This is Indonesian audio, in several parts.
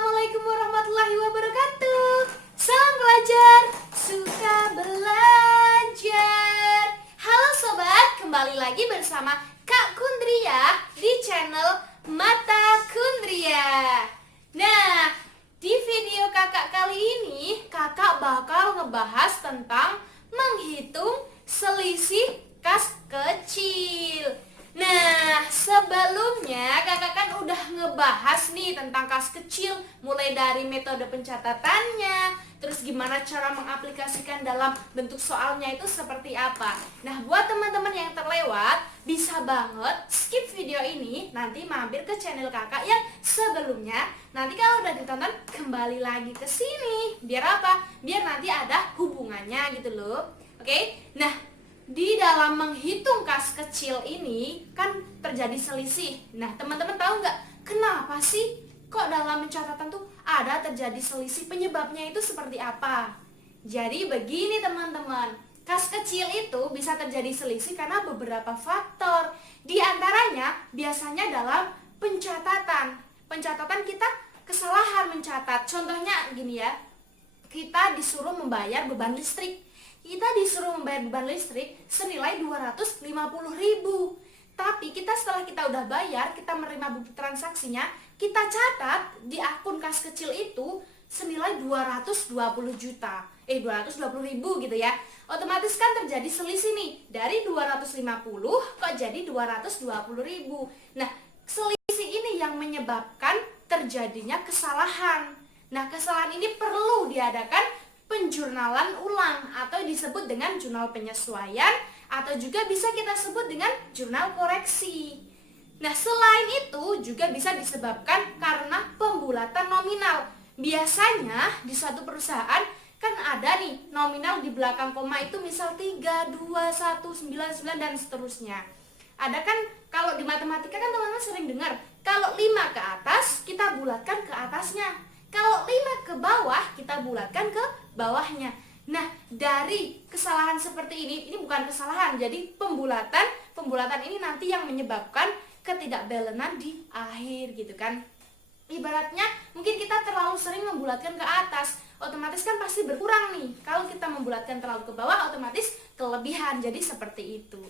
Assalamualaikum warahmatullahi wabarakatuh. Salam belajar, suka belajar. Halo sobat, kembali lagi bersama Kak Kundria di channel Mata Kundria. Nah, di video kakak kali ini kakak bakal ngebahas tentang menghitung selisih kas kecil. Nah, sebelumnya kakak kan udah ngebahas nih tentang kas kecil, mulai dari metode pencatatannya, terus gimana cara mengaplikasikan dalam bentuk soalnya itu seperti apa. Nah, buat teman-teman yang terlewat, bisa banget skip video ini, nanti mampir ke channel kakak yang sebelumnya. Nanti kalau udah ditonton, kembali lagi ke sini. Biar apa? Biar nanti ada hubungannya gitu loh. Oke? Nah, di dalam menghitung kas kecil ini kan terjadi selisih. Nah, teman-teman tahu nggak kenapa sih kok dalam pencatatan tuh ada terjadi selisih? Penyebabnya itu seperti apa? Jadi begini teman-teman, kas kecil itu bisa terjadi selisih karena beberapa faktor. Di antaranya biasanya dalam pencatatan. Pencatatan kita kesalahan mencatat. Contohnya gini ya, kita disuruh membayar beban listrik. Kita disuruh membayar beban listrik senilai 250.000. Tapi setelah kita udah bayar, kita menerima bukti transaksinya, kita catat di akun kas kecil itu senilai 220 juta. 220.000 gitu ya. Otomatis kan terjadi selisih nih. Dari 250 kok jadi 220.000. Nah, selisih ini yang menyebabkan terjadinya kesalahan. Nah, kesalahan ini perlu diadakan penjurnalan ulang atau disebut dengan jurnal penyesuaian atau juga bisa kita sebut dengan jurnal koreksi. Nah, selain itu juga bisa disebabkan karena pembulatan nominal. Biasanya di suatu perusahaan kan ada nih nominal di belakang koma itu misal 3, 2, 1, 9, 9 dan seterusnya. Ada kan kalau di matematika kan teman-teman sering dengar, kalau 5 ke atas kita bulatkan ke atasnya. Kalau 5 ke bawah, kita bulatkan ke bawahnya. Nah, dari kesalahan seperti ini bukan kesalahan, jadi pembulatan ini nanti yang menyebabkan ketidakbalancen di akhir gitu kan. Ibaratnya mungkin kita terlalu sering membulatkan ke atas, otomatis kan pasti berkurang nih. Kalau kita membulatkan terlalu ke bawah, otomatis kelebihan, jadi seperti itu.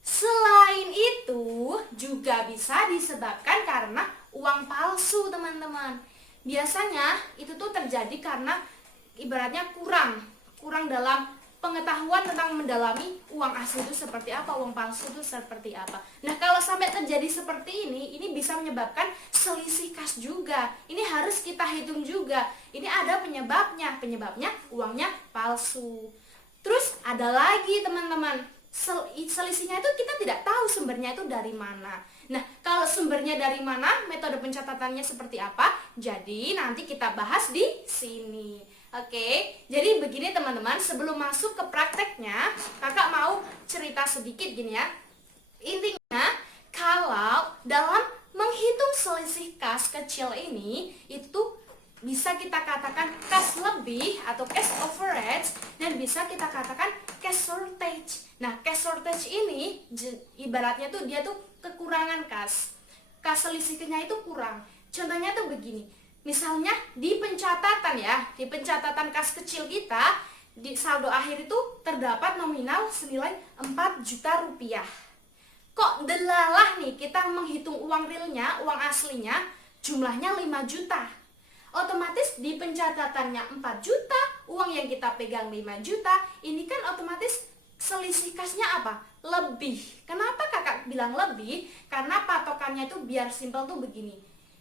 Selain itu, juga bisa disebabkan karena uang palsu teman-teman. Biasanya itu tuh terjadi karena ibaratnya kurang dalam pengetahuan tentang mendalami uang asli itu seperti apa, uang palsu itu seperti apa. Nah, kalau sampai terjadi seperti ini bisa menyebabkan selisih kas juga. Ini harus kita hitung juga. Ini ada penyebabnya uangnya palsu. Terus ada lagi teman-teman, selisihnya itu kita tidak tahu sumbernya itu dari mana. Nah, kalau sumbernya dari mana, metode pencatatannya seperti apa, jadi nanti kita bahas di sini. Oke, jadi begini teman-teman, sebelum masuk ke prakteknya, kakak mau cerita sedikit gini ya. Intinya, kalau dalam menghitung selisih kas kecil ini, itu bisa kita katakan cash lebih atau cash overage, dan bisa kita katakan cash shortage. Nah, cash shortage ini ibaratnya tuh dia tuh kekurangan kas selisihnya itu kurang. Contohnya tuh begini, misalnya di pencatatan kas kecil kita, di saldo akhir itu terdapat nominal senilai 4 juta rupiah. Kok delalah nih kita menghitung uang realnya, uang aslinya jumlahnya 5 juta. Otomatis di pencatatannya 4 juta, uang yang kita pegang 5 juta, ini kan otomatis selisih kasnya apa? Lebih. Kenapa kakak bilang lebih? Karena patokannya itu biar simpel tuh begini.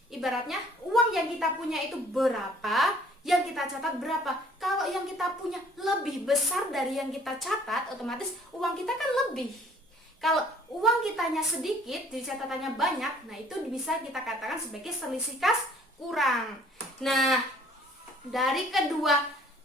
Ibaratnya uang yang kita punya itu berapa, yang kita catat berapa. Kalau yang kita punya lebih besar dari yang kita catat, otomatis uang kita kan lebih. Kalau uang kitanya sedikit, di catatannya banyak, nah itu bisa kita katakan sebagai selisih kas kurang. Nah, dari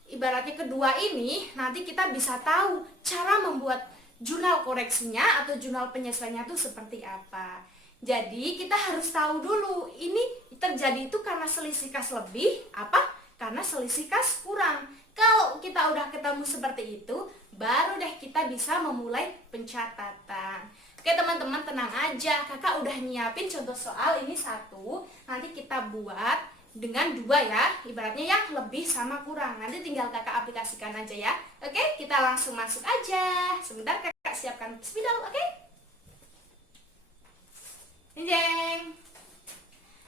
ibaratnya kedua ini, nanti kita bisa tahu cara membuat jurnal koreksinya atau jurnal penyesuaiannya itu seperti apa. Jadi kita harus tahu dulu, ini terjadi itu karena selisih kas lebih, apa? Karena selisih kas kurang. Kalau kita udah ketemu seperti itu, baru deh kita bisa memulai pencatatan. Oke teman-teman, tenang aja, kakak udah nyiapin contoh soal ini satu, nanti kita buat dengan 2 ya, ibaratnya yang lebih sama kurang. Nanti tinggal kakak aplikasikan aja ya. Oke, kita langsung masuk aja. Sebentar kakak siapkan spidol, oke? Jeng.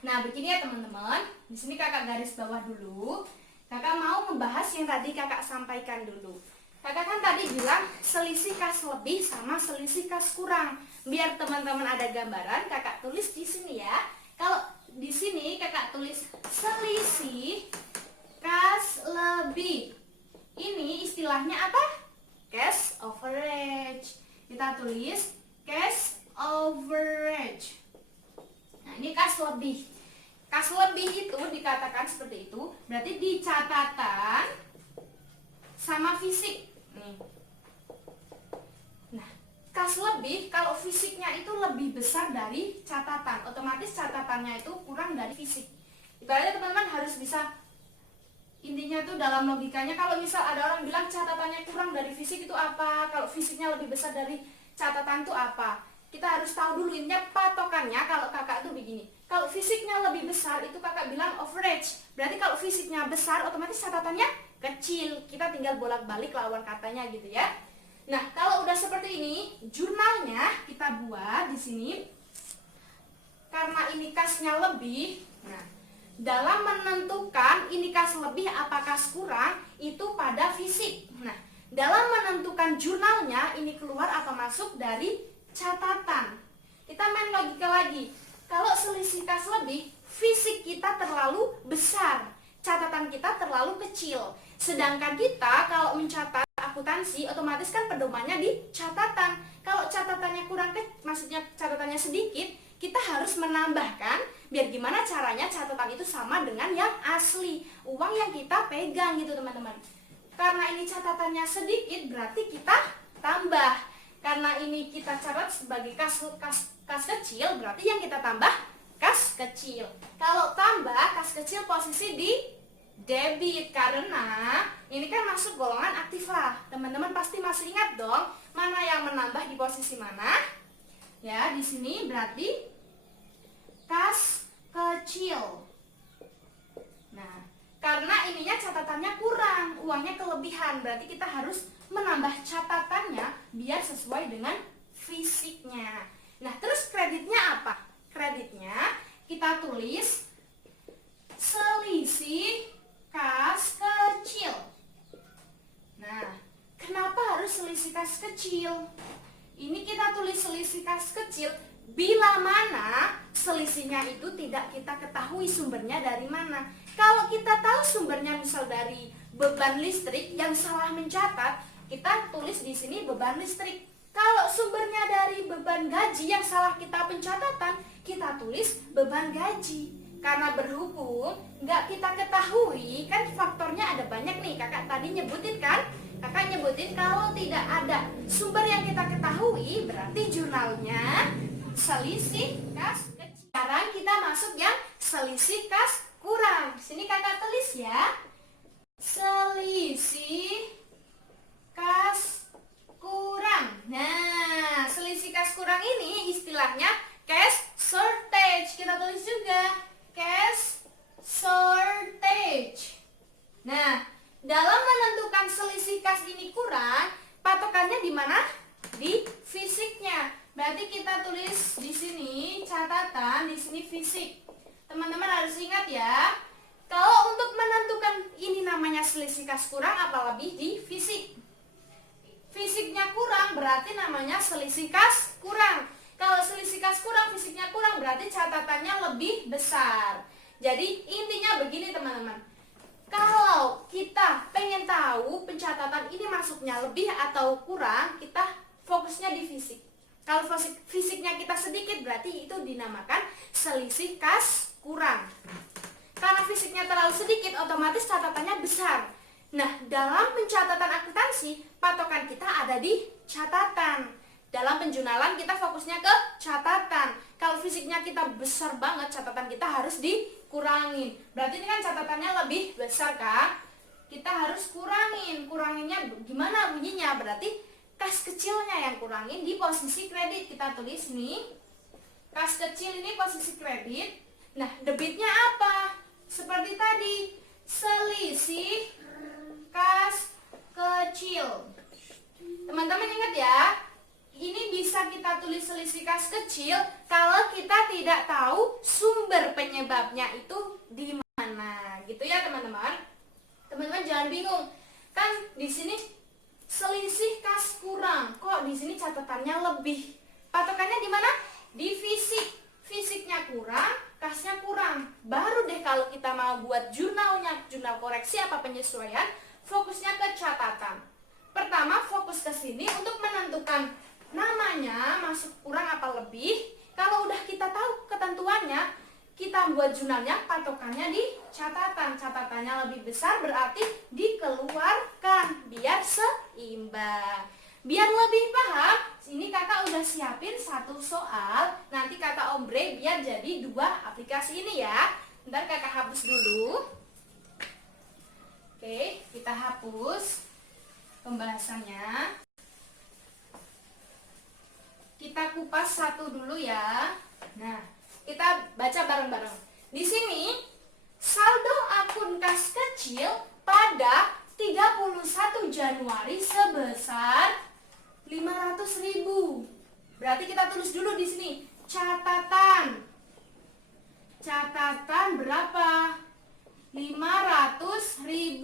Nah, begini ya teman-teman. Di sini kakak garis bawah dulu. Kakak mau membahas yang tadi kakak sampaikan dulu. Kakak kan tadi bilang selisih kas lebih sama selisih kas kurang. Biar teman-teman ada gambaran, kakak tulis di sini ya. Kalau di sini kakak tulis selisih kas lebih. Ini istilahnya apa? Cash average. Kita tulis cash average. Nah, ini kas lebih. Kas lebih itu dikatakan seperti itu, berarti di catatan sama fisik. Nih. Nah, kas lebih kalau fisiknya itu lebih besar dari catatan, otomatis catatannya itu kurang dari fisik. Ibaratnya teman-teman harus bisa, intinya tuh dalam logikanya, kalau misal ada orang bilang catatannya kurang dari fisik itu apa, kalau fisiknya lebih besar dari catatan itu apa, kita harus tahu dulu intinya patokannya. Kalau kakak tuh begini, kalau fisiknya lebih besar itu kakak bilang average, berarti kalau fisiknya besar otomatis catatannya kecil, kita tinggal bolak-balik lawan katanya gitu ya. Nah, kalau udah seperti ini, jurnalnya kita buat di sini. Karena ini kasnya lebih, nah, dalam menentukan ini kas lebih apa kas kurang itu pada fisik. Nah, dalam menentukan jurnalnya ini keluar atau masuk dari catatan. Kita main logika lagi. Kalau selisih kas lebih, fisik kita terlalu besar, catatan kita terlalu kecil. Sedangkan kita kalau mencatat akuntansi otomatis kan pedomannya di catatan. Kalau catatannya kurang maksudnya catatannya sedikit, kita harus menambahkan biar gimana caranya catatan itu sama dengan yang asli, uang yang kita pegang gitu teman-teman. Karena ini catatannya sedikit berarti kita tambah. Karena ini kita catat sebagai kas kecil, berarti yang kita tambah kas kecil. Kalau tambah kas kecil posisi di debit, karena ini kan masuk golongan aktif lah. Teman-teman pasti masih ingat dong mana yang menambah di posisi mana? Ya, di sini berarti kas kecil. Nah, karena ininya catatannya kurang, uangnya kelebihan, berarti kita harus menambah catatannya biar sesuai dengan fisiknya. Nah, terus kreditnya apa? Kreditnya kita tulis selisih kas kecil. Nah, kenapa harus selisih kas kecil? Ini kita tulis selisih kas kecil bila mana selisihnya itu tidak kita ketahui sumbernya dari mana. Kalau kita tahu sumbernya misal dari beban listrik, yang salah mencatat, kita tulis di sini beban listrik. Kalau sumbernya dari beban gaji, yang salah kita pencatatan, kita tulis beban gaji. Karena berhubung nggak kita ketahui, kan faktornya ada banyak nih. Kakak tadi nyebutin kan? Kakak nyebutin kalau tidak ada sumber yang kita ketahui, berarti jurnalnya selisih kas kecil. Sekarang kita masuk yang selisih kas kurang. Sini kakak tulis ya. Selisih kas kurang. Nah, selisih kas kurang ini istilahnya cash shortage. Kita tulis juga cash shortage. Nah, dalam menentukan selisih kas ini kurang, patokannya di mana? Di fisiknya. Berarti kita tulis di sini catatan, di sini fisik. Teman-teman harus ingat ya. Kalau untuk menentukan ini namanya selisih kas kurang, apa lebih di fisik. Fisiknya kurang berarti namanya selisih kas kurang. Kalau selisih kas kurang, fisiknya kurang berarti catatannya lebih besar. Jadi intinya begini teman-teman. Kalau kita pengen tahu pencatatan ini masuknya lebih atau kurang, kita fokusnya di fisik. Kalau fisiknya kita sedikit berarti itu dinamakan selisih kas kurang. Karena fisiknya terlalu sedikit otomatis catatannya besar. Nah, dalam pencatatan akuntansi, patokan kita ada di catatan. Dalam penjurnalan kita fokusnya ke catatan. Kalau fisiknya kita besar banget, catatan kita harus dikurangin. Berarti ini kan catatannya lebih besar kan? Kita harus kurangin. Kuranginnya gimana bunyinya? Berarti kas kecilnya yang kurangin di posisi kredit. Kita tulis nih, kas kecil ini posisi kredit. Nah, debitnya apa? seperti tadi, selisih kas kecil. Teman-teman ingat ya, ini bisa kita tulis selisih kas kecil kalau kita tidak tahu sumber penyebabnya itu di mana, gitu ya teman-teman. Teman-teman jangan bingung, kan di sini selisih kas kurang, kok di sini catatannya lebih. Patokannya di mana? Di fisik. Fisiknya kurang, kasnya kurang. Baru deh kalau kita mau buat jurnalnya, jurnal koreksi apa penyesuaian, fokusnya ke catatan. Pertama fokus ke sini untuk menentukan namanya masuk kurang apa lebih. Kalau udah kita tahu ketentuannya, kita buat jurnalnya, patokannya di catatan. Catatannya lebih besar berarti dikeluarkan biar seimbang. Biar lebih paham, ini kakak udah siapin satu soal. Nanti kakak ombre biar jadi 2 aplikasi ini ya. Ntar kakak hapus dulu. Oke, kita hapus pembahasannya. Kita kupas satu dulu ya. Nah, kita baca bareng-bareng. Di sini saldo akun kas kecil pada 31 Januari sebesar 500.000. Berarti kita tulis dulu di sini catatan. Catatan berapa? 500.000.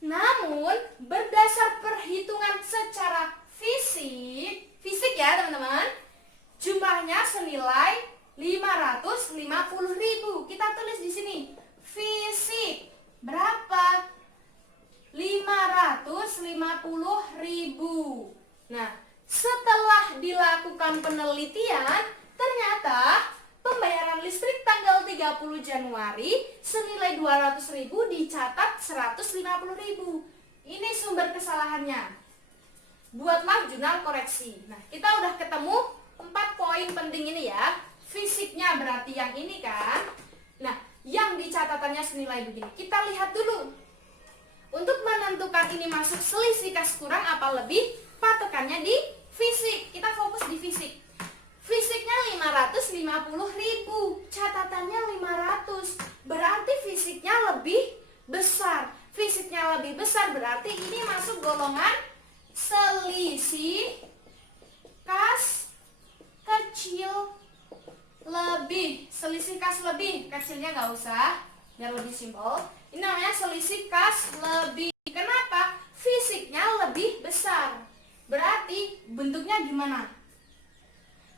Namun berdasar perhitungan secara fisik ya teman-teman, jumlahnya senilai 550.000. Kita tulis di sini fisik berapa? 550.000. Nah, setelah dilakukan penelitian, ternyata pembayaran listrik tanggal 30 Januari senilai 200.000 dicatat 150.000. Ini sumber kesalahannya. Buatlah jurnal koreksi. Nah, kita udah ketemu 4 poin penting ini ya. Fisiknya berarti yang ini kan. Nah, yang di catatannya senilai begini. Kita lihat dulu. Untuk menentukan ini masuk selisih kas kurang apa lebih, patokannya di fisik. Kita fokus di fisik. Fisiknya 550.000, catatannya 500. Berarti fisiknya lebih besar. Fisiknya lebih besar berarti ini masuk golongan selisih kas kecil lebih. Selisih kas lebih, kecilnya nggak usah, biar lebih simpel. Ini namanya selisih kas lebih. Kenapa? Fisiknya lebih besar. Berarti bentuknya gimana?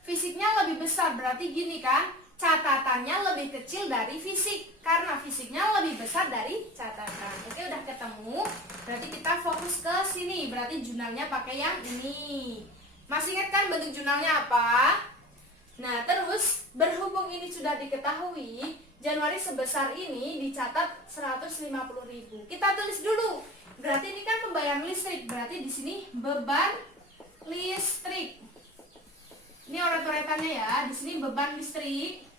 Fisiknya lebih besar, berarti gini kan? Catatannya lebih kecil dari fisik, karena fisiknya lebih besar dari catatan. Oke, udah ketemu. Berarti kita fokus ke sini. Berarti jurnalnya pakai yang ini. Masih ingat kan bentuk jurnalnya apa? Nah, terus berhubung ini sudah diketahui, Januari sebesar ini dicatat 150.000. Kita tulis dulu. Berarti ini kan pembayaran listrik. Berarti di sini beban listrik. Ini oret-oretannya ya. Di sini beban listrik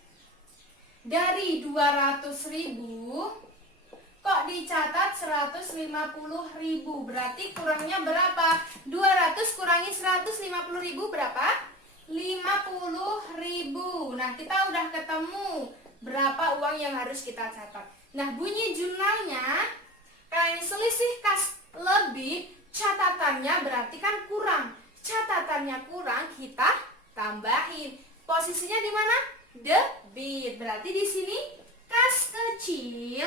dari 200.000 kok dicatat 150.000. Berarti kurangnya berapa? 200 kurangi 150.000 berapa? 50.000. Nah, kita udah ketemu berapa uang yang harus kita catat. Nah, bunyi jurnalnya karena ini selisih kas lebih, catatannya berarti kan kurang. Catatannya kurang, kita tambahin. Posisinya di mana? Debit. Berarti di sini kas kecil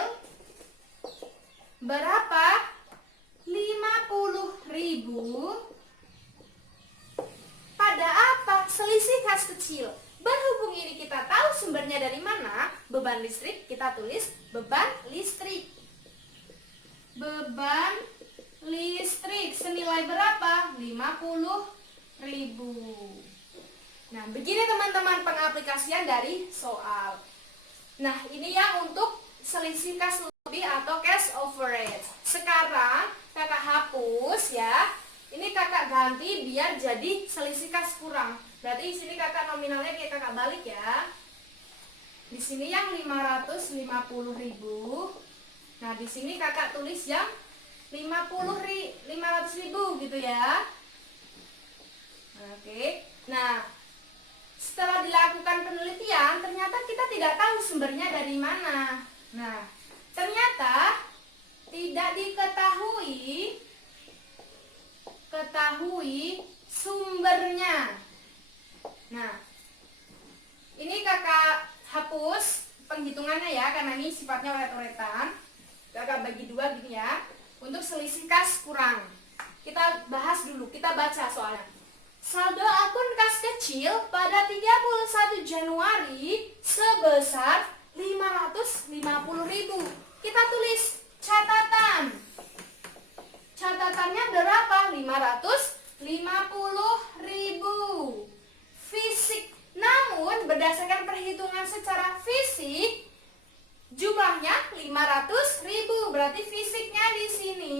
berapa? 50.000 pada apa? Selisih kas kecil. Berhubung ini kita tahu sumbernya dari mana, beban listrik, kita tulis beban listrik. Beban listrik senilai berapa? 50.000. Nah, begini teman-teman pengaplikasian dari soal. Nah, ini ya untuk selisih kas lebih atau cash overage. Sekarang kakak hapus ya. Ini kakak ganti biar jadi selisih kas kurang. Berarti di sini kakak nominalnya kayak kakak balik ya. Di sini yang 550.000. Nah, di sini kakak tulis yang 500.000 gitu ya. Oke. Nah, setelah dilakukan penelitian, ternyata kita tidak tahu sumbernya dari mana. Nah, ternyata tidak ketahui sumbernya. Nah, ini kakak hapus penghitungannya ya, karena ini sifatnya oret-oretan. Kakak bagi dua gini ya, untuk selisih kas kurang. Kita bahas dulu, kita baca soalnya. Saldo akun kas kecil pada 31 Januari sebesar 550.000. Kita tulis catatan. Catatannya berapa? 550.000. Fisik. Namun berdasarkan perhitungan secara fisik jumlahnya 500.000. Berarti fisiknya di sini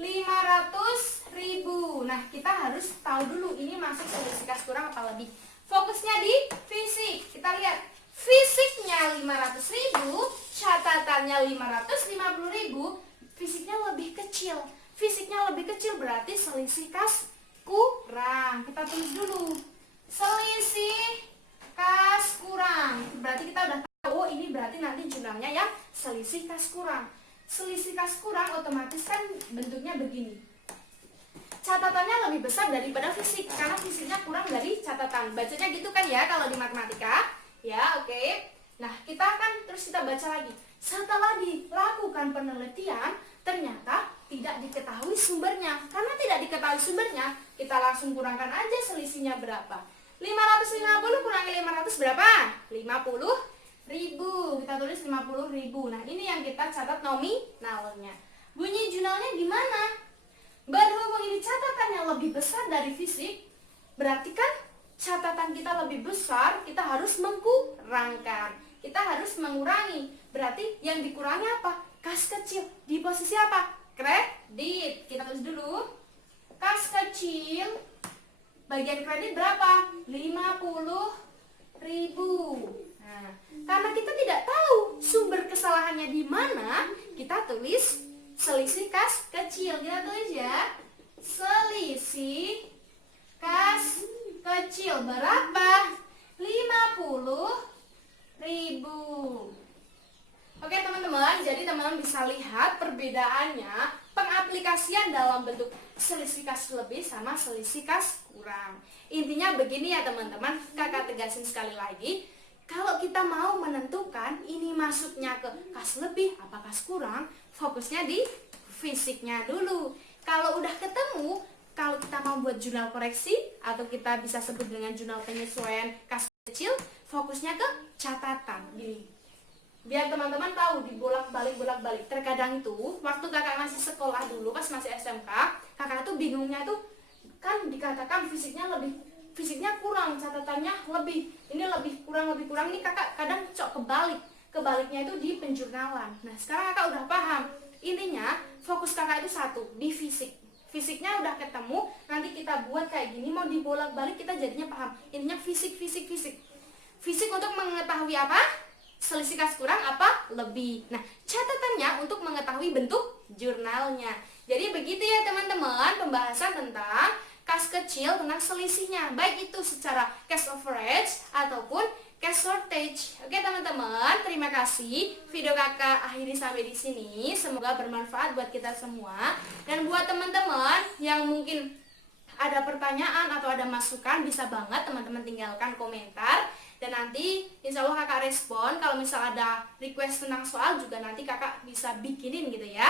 500.000. Nah, kita harus tahu dulu ini masuk selisih kas kurang apa lebih. Fokusnya di fisik. Kita lihat fisiknya 500.000, catatannya 550.000. Fisiknya lebih kecil. Fisiknya lebih kecil berarti selisih kas kurang. Kita tulis dulu. Selisih kas kurang. Berarti kita udah tahu ini berarti nanti jumlahnya yang selisih kas kurang. Selisih kas kurang otomatis kan bentuknya begini. Catatannya lebih besar daripada fisik karena fisiknya kurang dari catatan. Bacanya gitu kan ya kalau di matematika. Ya, oke. Nah, kita akan terus kita baca lagi. Setelah dilakukan penelitian, ternyata tidak diketahui sumbernya. Karena tidak diketahui sumbernya, kita langsung kurangkan aja selisihnya berapa. 550 kurangi 500 berapa? 50.000. Kita tulis 50.000. Nah, ini yang kita catat nominalnya. Bunyi jurnalnya gimana? Berhubung ini catatannya lebih besar dari fisik, berarti kan catatan kita lebih besar, kita harus mengkurangkan. Kita harus mengurangi. Berarti yang dikurangi apa? Kas kecil. Di posisi apa? Kredit. Kita tulis dulu. Kas kecil. Bagian kredit berapa? 50.000. Nah, karena kita tidak tahu sumber kesalahannya di mana, kita tulis selisih kas kecil. Kita tulis ya. Selisih kas kecil berapa? 50.000. Oke teman-teman, jadi teman-teman bisa lihat perbedaannya pengaplikasian dalam bentuk selisih kas lebih sama selisih kas kurang. Intinya begini ya teman-teman, kakak tegasin sekali lagi. Kalau kita mau menentukan ini masuknya ke kas lebih apa kas kurang, fokusnya di fisiknya dulu. Kalau udah ketemu, kalau kita mau buat jurnal koreksi atau kita bisa sebut dengan jurnal penyesuaian kas kecil, fokusnya ke catatan gini. Biar teman-teman tahu dibolak-balik. Terkadang itu waktu kakak masih sekolah dulu pas masih SMK, kakak tuh bingungnya tuh kan dikatakan fisiknya kurang, catatannya lebih. Ini lebih kurang ini kakak kadang kebaliknya itu di penjurnalan. Nah, sekarang kakak udah paham. Intinya fokus kakak itu satu, di fisik. Fisiknya udah ketemu, nanti kita buat kayak gini, mau dibolak-balik kita jadinya paham. Intinya fisik. Fisik untuk mengetahui apa? Selisih kas kurang apa? Lebih. Nah, catatannya untuk mengetahui bentuk jurnalnya. Jadi begitu ya teman-teman, pembahasan tentang kas kecil, tentang selisihnya. Baik itu secara cash average ataupun cash shortage. Oke teman-teman, terima kasih. Video kakak akhiri sampai di sini. Semoga bermanfaat buat kita semua. Dan buat teman-teman yang mungkin ada pertanyaan atau ada masukan, bisa banget teman-teman tinggalkan komentar. Dan nanti insya Allah kakak respon. Kalau misal ada request tentang soal juga nanti kakak bisa bikinin gitu ya.